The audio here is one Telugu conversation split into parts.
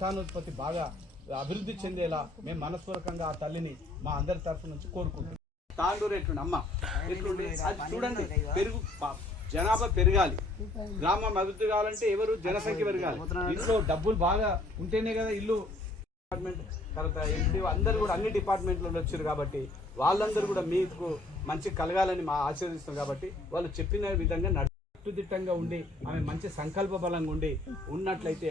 సంతానోత్పత్తి బాగా అభివృద్ధి చెందేలా మేము మనస్పూర్వకంగా ఆ తల్లిని మా అందరి తరఫు నుంచి కోరుకుంటున్నాం. తాండూరు ఎట్లుండి అమ్మ ఎట్లుండి అది చూడండి, జనాభా పెరగాలి, గ్రామం అభివృద్ధి కావాలంటే ఎవరు జనసంఖ్య పెరగాలి, ఇంట్లో డబ్బులు బాగా ఉంటేనే కదా ఇల్లు. డిపార్ట్మెంట్ తర్వాత ఎంపీ అందరూ కూడా అన్ని డిపార్ట్మెంట్లో వచ్చారు కాబట్టి వాళ్ళందరూ కూడా మీకు మంచి కలగాలని మా ఆశీర్వదిస్తాం. కాబట్టి వాళ్ళు చెప్పిన విధంగా నట్టుదిట్టంగా ఉండి ఆమె మంచి సంకల్ప బలంగా ఉండి ఉన్నట్లయితే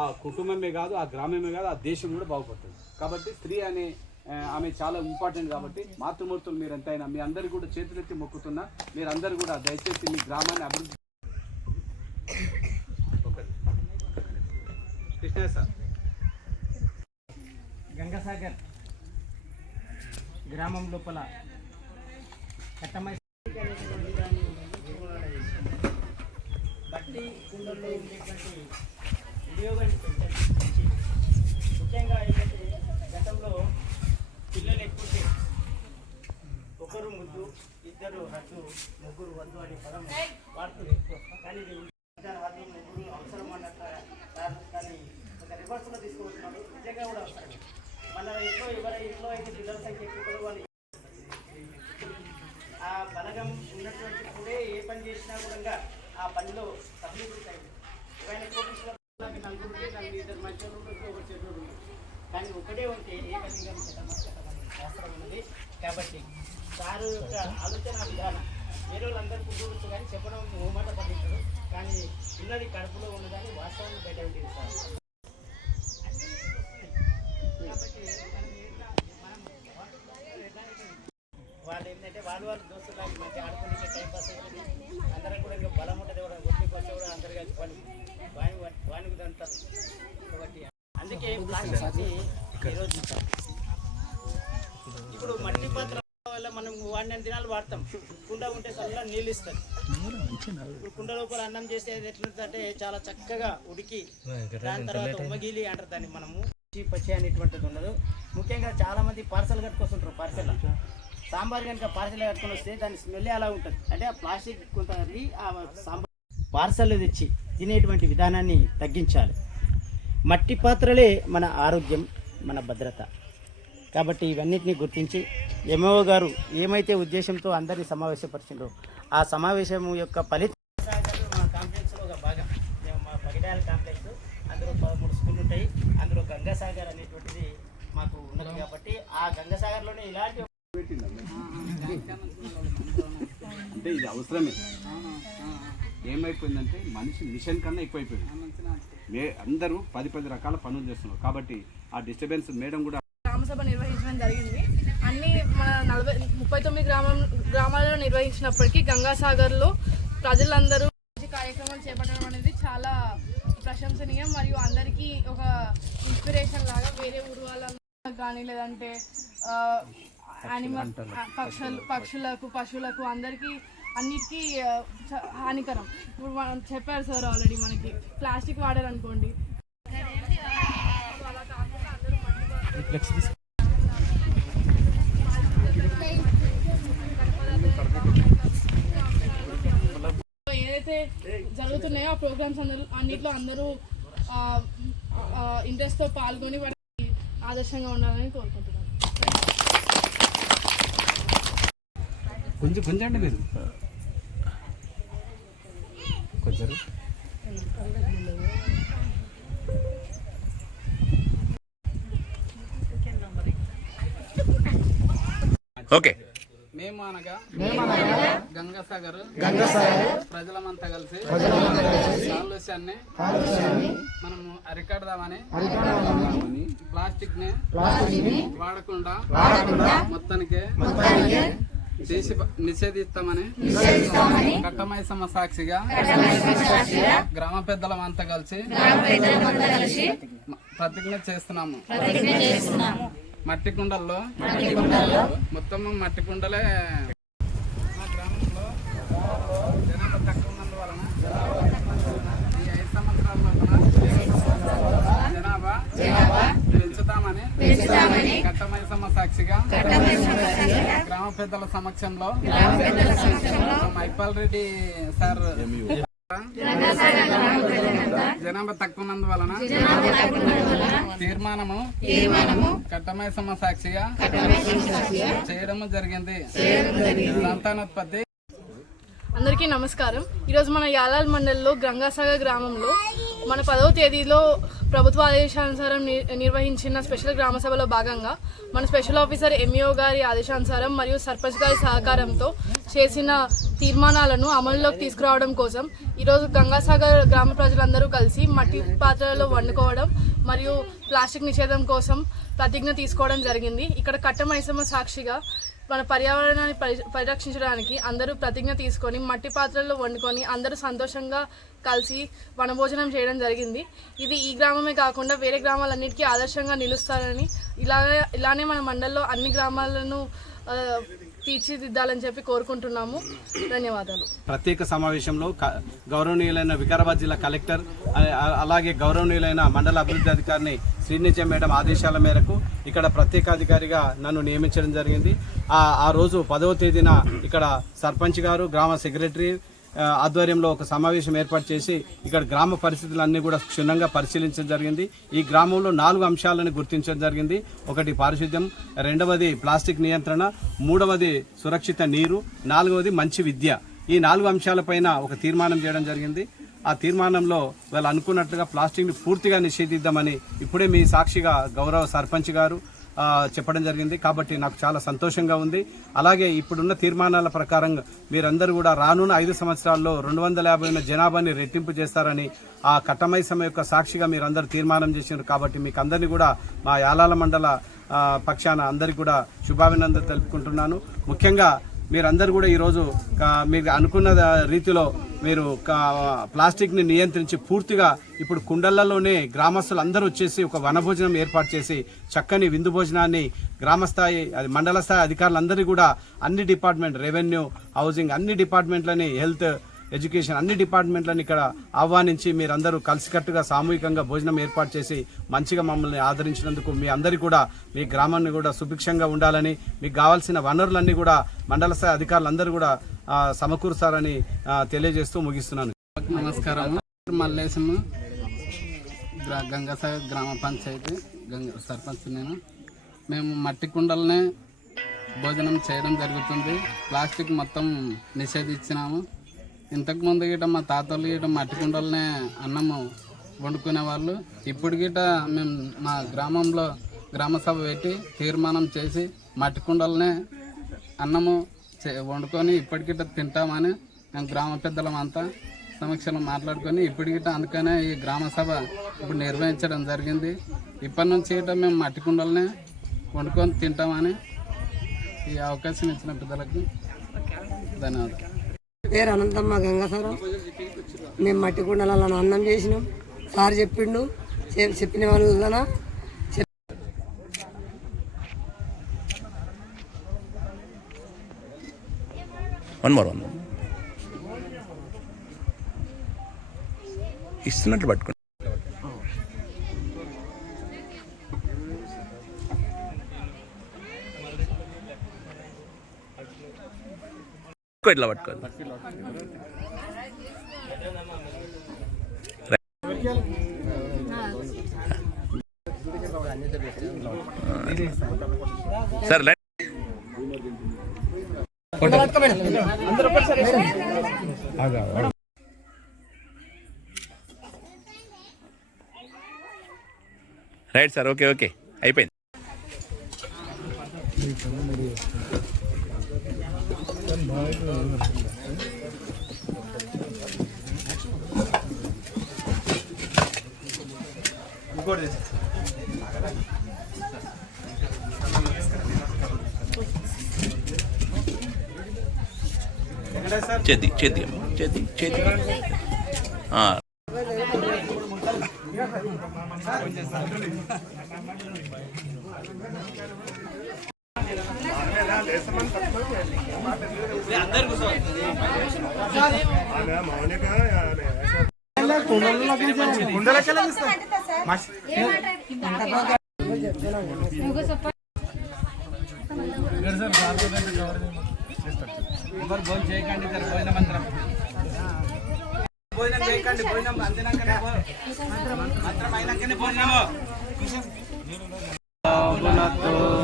ఆ కుటుంబమే కాదు, ఆ గ్రామమే కాదు, ఆ దేశం కూడా బాగుపడుతుంది. కాబట్టి స్త్రీ అనే ఆమె చాలా ఇంపార్టెంట్. కాబట్టి మాతృమూర్తులు మీరు ఎంతైనా మీ అందరికీ కూడా చేతులెత్తి మొక్కుతున్నా, మీరందరూ కూడా దయచేసి మీ గ్రామాన్ని అభివృద్ధి. కృష్ణ సార్, గంగాసాగర్ గ్రామం లోపల కట్టమై బట్టి కుండల్లో ఉండేటువంటి వినియోగాన్ని పెంచి ముఖ్యంగా ఏంటంటే గతంలో పిల్లలు ఎక్కువ ఒకరు ముద్దు, ఇద్దరు హద్దు, ముగ్గురు వద్దు అనే పదం వాడుతుంది ఎక్కువ. కానీ ఇద్దరు హద్దు, ముగ్గురు అవసరం అన్నట్టు, కానీ ఒక రివర్స్లో తీసుకువస్తున్నాడు. నిజంగా కూడా అవసరం. మన ఇంట్లో ఎవరి ఇంట్లో అయితే పిల్లల సంఖ్య ఎక్కువ వాళ్ళు ఆ బలగం ఉన్నటువంటి కూడా ఏ పని చేసినా కూడా ఆ పనిలో సఫలీకృతాయి. ఏమైనా కోటీశ్వరులకు నలుగురికి నలుగురు ఇద్దరు మంచోళ్ళు ఒక చెడు, కానీ ఒకటే ఉంటే ఏ పనిగా శాస్త్రం ఉన్నది. కాబట్టి సారు యొక్క ఆలోచన విధానం వేరే వాళ్ళందరూ కూర్చోవచ్చు, కానీ చెప్పడం ఓమాట పడింటారు, కానీ ఉన్నది కడుపులో ఉన్నదాన్ని వాస్తవాన్ని బయట ఉంటుంది సార్. వాళ్ళు ఏంటంటే వాళ్ళు దోస్తులు మంచి ఆడుకుంటే టైం పాస్ అవుతుంది. అందరం కూడా ఇంకా బలం ఉంటుంది, కూడా ఒడ్డుకి వచ్చి కూడా అందరు కలిసి వానికి దంటారు. కాబట్టి అందుకే ఈరోజు ఇప్పుడు మట్టి పాత్ర వల్ల మనం వాడిన దినాలు వాడతాం. కుండ ఉంటే చల్ల నీళ్ళు ఇస్తుంది. ఇప్పుడు కుండ లోపల అన్నం చేస్తే ఎట్లుంటుందంటే చాలా చక్కగా ఉడికి దాని తర్వాత ఉమ్మగిలి అంటారు దాన్ని. మనము పచ్చి అనేటువంటిది ఉండదు. ముఖ్యంగా చాలా మంది పార్సల్ కట్టుకొస్తుంటారు. పార్సల్ సాంబార్ కనుక పార్సల్ కట్టుకొని వస్తే దాని స్మెల్ అలా ఉంటుంది. అంటే ఆ ప్లాస్టిక్ కొంత ఆ సాంబార్ పార్సల్ తెచ్చి తినేటువంటి విధానాన్ని తగ్గించాలి. మట్టి పాత్రలే మన ఆరోగ్యం, మన భద్రత. కాబట్టి ఇవన్నిటిని గుర్తించి ఎంఓ గారు ఏమైతే ఉద్దేశంతో అందరినీ సమావేశపరిచిండ్రో ఆ సమావేశం యొక్క ఫలితం మా కాంప్లెక్స్లో ఒక భాగం. మా పగిడాల కాంప్లెక్స్, అందులో 13 స్కూళ్ళు ఉంటాయి. అందులో గంగాసాగర్ అనేటువంటిది మాకు ఉన్నది. కాబట్టి ఆ గంగాసాగర్లోనే ఇలాంటి అంటే ఇది అవసరమే. ఏమైపోయిందంటే మనిషి మిషన్ కన్నా ఎక్కువైపోయింది. అందరూ 10 రకాల పనులు చేస్తున్నారు. కాబట్టి ఆ డిస్టర్బెన్స్ మేడం కూడా గ్రామసభ నిర్వహించడం జరిగింది. అన్ని మన 39 గ్రామాలలో నిర్వహించినప్పటికీ గంగాసాగర్లో ప్రజలందరూ కార్యక్రమాలు చేపట్టడం అనేది చాలా ప్రశంసనీయం. మరియు అందరికీ ఒక ఇన్స్పిరేషన్ లాగా వేరే ఊరు వాళ్ళకి కానీ లేదంటే యానిమల్ పక్షులకు పశువులకు అందరికీ అన్నిటికీ హానికరం. ఇప్పుడు మనం చెప్పారు సార్ ఆల్రెడీ, మనకి ప్లాస్టిక్ వాడారు అనుకోండి, ఏదైతే జరుగుతున్నాయో ఆ ప్రోగ్రామ్స్ అన్నిట్లో అందరూ ఇంట్రెస్ట్తో పాల్గొని వాటికి ఆదర్శంగా ఉండాలని కోరుకుంటున్నాను. కొంచెం అండి మీరు కొంచెం ఓకే. మేము అనగా గంగాసాగర్ ప్రజలమంతా కలిసి కాలుష్యాన్ని మనము అరికడదామని ప్లాస్టిక్ ని వాడకుండా మొత్తానికి నిషేధిస్తామని కట్టమైసమ్మ సాక్షిగా గ్రామ పెద్దలమంతా కలిసి ప్రతిజ్ఞ చేస్తున్నాము. మట్టి కుండల్లో మొత్తం మట్టి కుండలే. మా గ్రామంలో జనాభా తక్కువ ఉన్నందువలన ఈ 5 సంవత్సరాల లోపల జనాభా పెంచుతామని కట్టమైసమ్మ సాక్షిగా గ్రామ పెద్దల సమక్షంలో మైపాల్ రెడ్డి సార్ జనాభా తక్కువ ఉన్నందువలన తీర్మానము కట్టమైసమ్మ సాక్షిగా చేయడం జరిగింది. సంతానోత్పత్తి. అందరికీ నమస్కారం. ఈరోజు మన యాలాల్ మండలంలో గంగాసాగర్ గ్రామంలో మన 10వ తేదీలో ప్రభుత్వ ఆదేశానుసారం నిర్వహించిన స్పెషల్ గ్రామ సభలో భాగంగా మన స్పెషల్ ఆఫీసర్ ఎంఈఓ గారి ఆదేశానుసారం మరియు సర్పంచ్ గారి సహకారంతో చేసిన తీర్మానాలను అమలులోకి తీసుకురావడం కోసం ఈరోజు గంగాసాగర్ గ్రామ ప్రజలందరూ కలిసి మట్టి పాత్రలలో వండుకోవడం మరియు ప్లాస్టిక్ నిషేధం కోసం ప్రతిజ్ఞ తీసుకోవడం జరిగింది. ఇక్కడ కట్టమైసమ్మ సాక్షిగా మన పర్యావరణాన్ని పరిరక్షించడానికి అందరూ ప్రతిజ్ఞ తీసుకొని మట్టి పాత్రల్లో వండుకొని అందరూ సంతోషంగా కలిసి వనభోజనం చేయడం జరిగింది. ఇది ఈ గ్రామమే కాకుండా వేరే గ్రామాలన్నిటికీ ఆదర్శంగా నిలుస్తారని ఇలానే మన మండలంలో అన్ని గ్రామాలను తీర్చిదిద్దాలని చెప్పి కోరుకుంటున్నాము. ధన్యవాదాలు. ప్రత్యేక సమావేశంలో గౌరవనీయులైన వికారాబాద్ జిల్లా కలెక్టర్ అలాగే గౌరవనీయులైన మండల అభివృద్ధి అధికారిని శ్రీనిత్య మేడం ఆదేశాల మేరకు ఇక్కడ ప్రత్యేకాధికారిగా నన్ను నియమించడం జరిగింది. ఆ రోజు 10వ తేదీన ఇక్కడ సర్పంచ్ గారు గ్రామ సెక్రటరీ ఆధ్వర్యంలో ఒక సమావేశం ఏర్పాటు చేసి ఇక్కడ గ్రామ పరిస్థితులన్నీ కూడా క్షుణ్ణంగా పరిశీలించడం జరిగింది. ఈ గ్రామంలో 4 అంశాలను గుర్తించడం జరిగింది. ఒకటి పారిశుద్ధ్యం, రెండవది ప్లాస్టిక్ నియంత్రణ, మూడవది సురక్షిత నీరు, 4వది మంచి విద్య. ఈ 4 అంశాలపైన ఒక తీర్మానం చేయడం జరిగింది. ఆ తీర్మానంలో వాళ్ళు అనుకున్నట్లుగా ప్లాస్టిక్ని పూర్తిగా నిషేధిద్దామని ఇప్పుడే మీ సాక్షిగా గౌరవ సర్పంచ్ గారు చెప్పడం జరిగింది. కాబట్టి నాకు చాలా సంతోషంగా ఉంది. అలాగే ఇప్పుడున్న తీర్మానాల ప్రకారం మీరందరూ కూడా రానున్న 5 సంవత్సరాల్లో 250 జనాభాని రెట్టింపు చేస్తారని ఆ కట్టమైసమ్మ యొక్క సాక్షిగా మీరందరూ తీర్మానం చేసినారు. కాబట్టి మీకు అందరినీ కూడా మా యాలాల మండల పక్షాన అందరికీ కూడా శుభాభినందనలు తెలుపుకుంటున్నాను. ముఖ్యంగా మీరందరూ కూడా ఈరోజు మీరు అనుకున్న రీతిలో మీరు ప్లాస్టిక్ని నియంత్రించి పూర్తిగా ఇప్పుడు కుండళ్లలోనే గ్రామస్తులు అందరూ వచ్చేసి ఒక వనభోజనం ఏర్పాటు చేసి చక్కని విందు భోజనాన్ని గ్రామస్థాయి మండల స్థాయి అధికారులందరినీ కూడా అన్ని డిపార్ట్మెంట్, రెవెన్యూ, హౌసింగ్, అన్ని డిపార్ట్మెంట్లని, హెల్త్, ఎడ్యుకేషన్, అన్ని డిపార్ట్మెంట్లను ఇక్కడ ఆహ్వానించి మీరందరూ కలిసికట్టుగా సామూహికంగా భోజనం ఏర్పాటు చేసి మంచిగా మమ్మల్ని ఆదరించినందుకు మీ అందరికీ కూడా మీ గ్రామాన్ని కూడా సుభిక్షంగా ఉండాలని, మీకు కావాల్సిన వనరులన్నీ కూడా మండల స్థాయి అధికారులందరూ కూడా సమకూరుస్తారని తెలియజేస్తూ ముగిస్తున్నాను. నమస్కారం. మల్లేశం, గంగాసాగర్ గ్రామ పంచాయతీ సర్పంచ్ నేను. మేము మట్టి కుండలనే భోజనం చేయడం జరుగుతుంది. ప్లాస్టిక్ మొత్తం నిషేధించినాము. ఇంతకుముందు గిట మా తాతలు గిట మట్టి కుండలనే అన్నము వండుకునేవాళ్ళు. ఇప్పుడు గిట మేము మా గ్రామంలో గ్రామసభ పెట్టి తీర్మానం చేసి మట్టి కుండలనే అన్నము వండుకొని ఇప్పటికిట తింటామని మేము గ్రామ పెద్దలమంతా సమీక్షలో మాట్లాడుకొని ఇప్పటికిట అందుకనే ఈ గ్రామసభ ఇప్పుడు నిర్వహించడం జరిగింది. ఇప్పటి నుంచి గిట మేము మట్టి కుండలనే వండుకొని తింటామని ఈ అవకాశం ఇచ్చిన పెద్దలకు ధన్యవాదాలు. పేరు అనంతమ్మ గంగాసారం. మేము మట్టి కుండలలో అన్నం చేసినాం. సార్ చెప్పిండు, చెప్పిన వాళ్ళ ఇస్తున్నట్లు పట్టుకోండి. ఇట్లా పట్టుకోవాలి. Sir right sir. Okay okay అయిపోయింది. చేతి చేతి చేతి చేతి భోజనం చేయకండి, భోజనం చేయకండి, భోజనం అందినాకనే మంత్రం అయినాకనే భోజనము.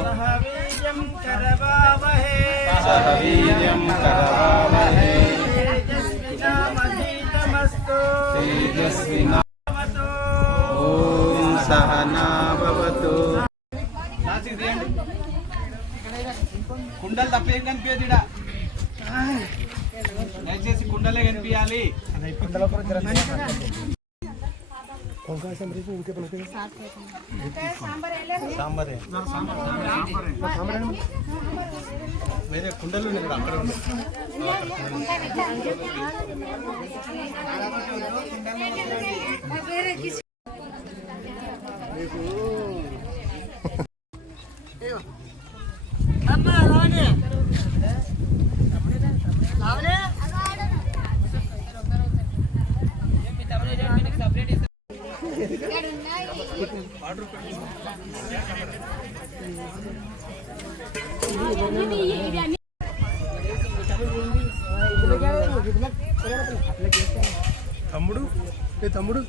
సహవీర్యం కరవావహే సహవీర్యం కరవావహే తేజస్వినామధీతమస్తు తేజస్వినా ఓం సహనా భవతు. కుండలు తప్ప ఏం కనిపించదు ఈడ. దయచేసి కుండలే కనిపించాలి. వేరే కుండలు ఉన్నాయి కదా, అక్కడ ఉంది. తమ్ముడు